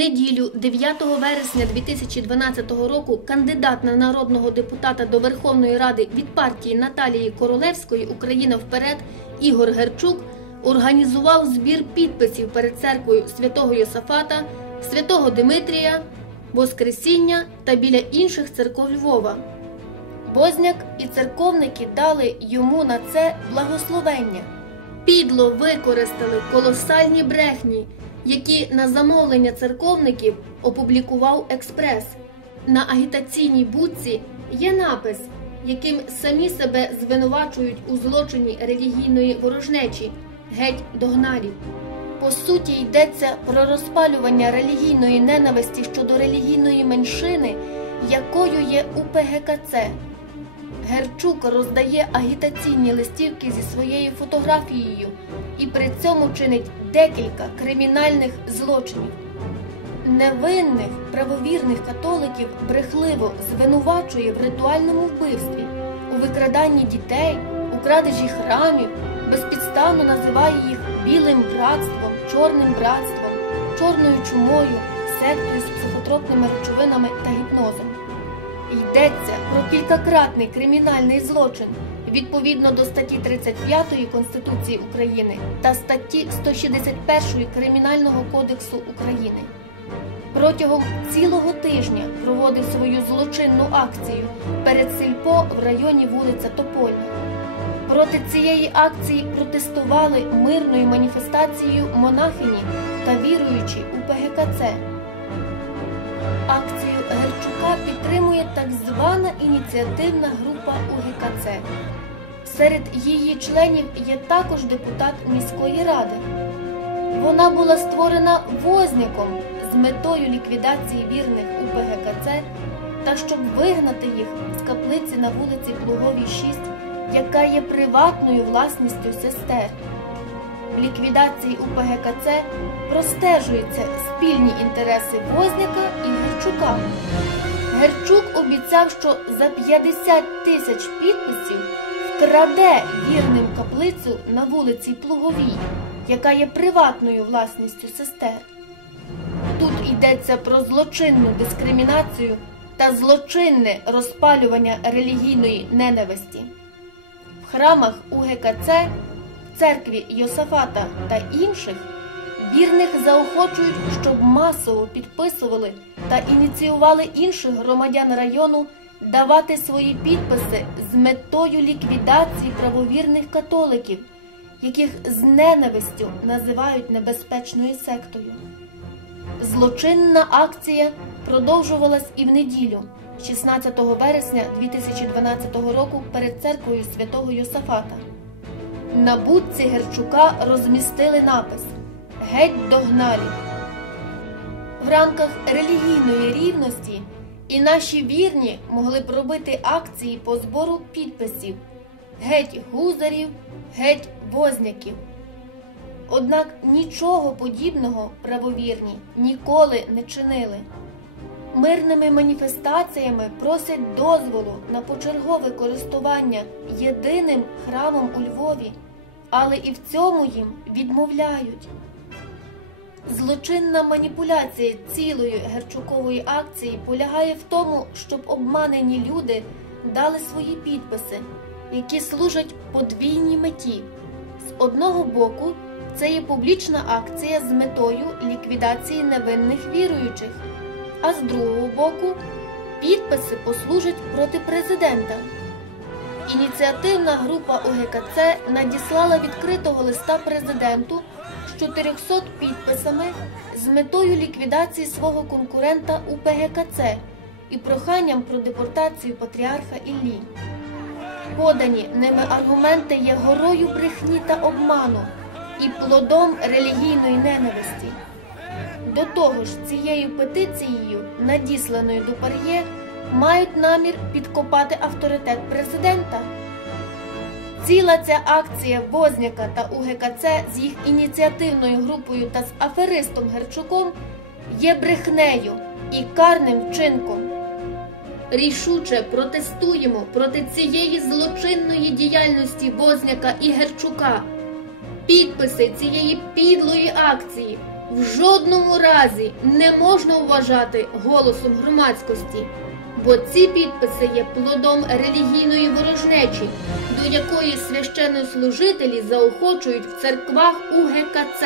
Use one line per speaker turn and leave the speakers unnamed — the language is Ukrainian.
неділю 9 вересня 2012 року кандидат на народного депутата до Верховної Ради від партії Наталії Королевської Україна вперед Ігор Герчук організував збір підписів перед церквою святого Йосафата, святого Димитрія, Воскресіння та біля інших церков Львова. Возняк і церковники дали йому на це благословення. Підло використали колосальні брехні, які на замовлення церковників опублікував експрес. На агітаційній будці є напис, яким самі себе звинувачують у злочині релігійної ворожнечі геть догналі. По суті, йдеться про розпалювання релігійної ненависті щодо релігійної меншини, якою є УПГКЦ. Герчук роздає агітаційні листівки зі своєю фотографією і при цьому чинить декілька кримінальних злочинів. Невинних правовірних католиків брехливо звинувачує в ритуальному вбивстві, у викраданні дітей, у крадежі храмів, безпідставно називає їх білим братством, чорним братством, чорною чумою, сектою з психотропними речовинами та гіпнозом. Йдеться про кількакратний кримінальний злочин відповідно до статті 35 Конституції України та статті 161 Кримінального кодексу України. Протягом цілого тижня проводив свою злочинну акцію перед сільпо в районі вулиця Топольна. Проти цієї акції протестували мирною маніфестацією монахині та віруючі у ПГКЦ. Акцію Герчука підтримує так звана ініціативна група УГКЦ. Серед її членів є також депутат міської ради. Вона була створена Возняком з метою ліквідації вірних УПГКЦ та щоб вигнати їх з каплиці на вулиці Плуговій, 6, яка є приватною власністю сестер. Ліквідації УПГКЦ простежуються спільні інтереси Возняка і Герчука. Герчук обіцяв, що за 50 тисяч підписів вкраде вірним каплицю на вулиці Плуговій, яка є приватною власністю сестер. Тут йдеться про злочинну дискримінацію та злочинне розпалювання релігійної ненависті. В храмах УГКЦ, церкві Йосафата та інших вірних заохочують, щоб масово підписували та ініціювали інших громадян району давати свої підписи з метою ліквідації правовірних католиків, яких з ненавистю називають небезпечною сектою. Злочинна акція продовжувалась і в неділю, 16 вересня 2012 року перед церквою святого Йосафата. На будці Герчука розмістили напис Геть догналі. В рамках релігійної рівності і наші вірні могли б робити акції по збору підписів геть гузарів, геть возняків. Однак нічого подібного правовірні ніколи не чинили. Мирними маніфестаціями просять дозволу на почергове користування єдиним храмом у Львові, але і в цьому їм відмовляють. Злочинна маніпуляція цілої Герчукової акції полягає в тому, щоб обманені люди дали свої підписи, які служать подвійній меті. З одного боку, це є публічна акція з метою ліквідації невинних віруючих, а з другого боку, підписи послужать проти президента. Ініціативна група ОГКЦ надіслала відкритого листа президенту з 400 підписами з метою ліквідації свого конкурента УПГКЦ і проханням про депортацію патріарха Іллі. Подані ними аргументи є горою брехні та обману і плодом релігійної ненависті. До того ж, цією петицією, надісланою до Пар'є, мають намір підкопати авторитет президента. Ціла ця акція Возняка та УГКЦ з їх ініціативною групою та з аферистом Герчуком є брехнею і карним вчинком. Рішуче протестуємо проти цієї злочинної діяльності Возняка і Герчука. підписи цієї підлої акції в жодному разі не можна вважати голосом громадськості, бо ці підписи є плодом релігійної ворожнечі, до якої священнослужителі заохочують в церквах УГКЦ.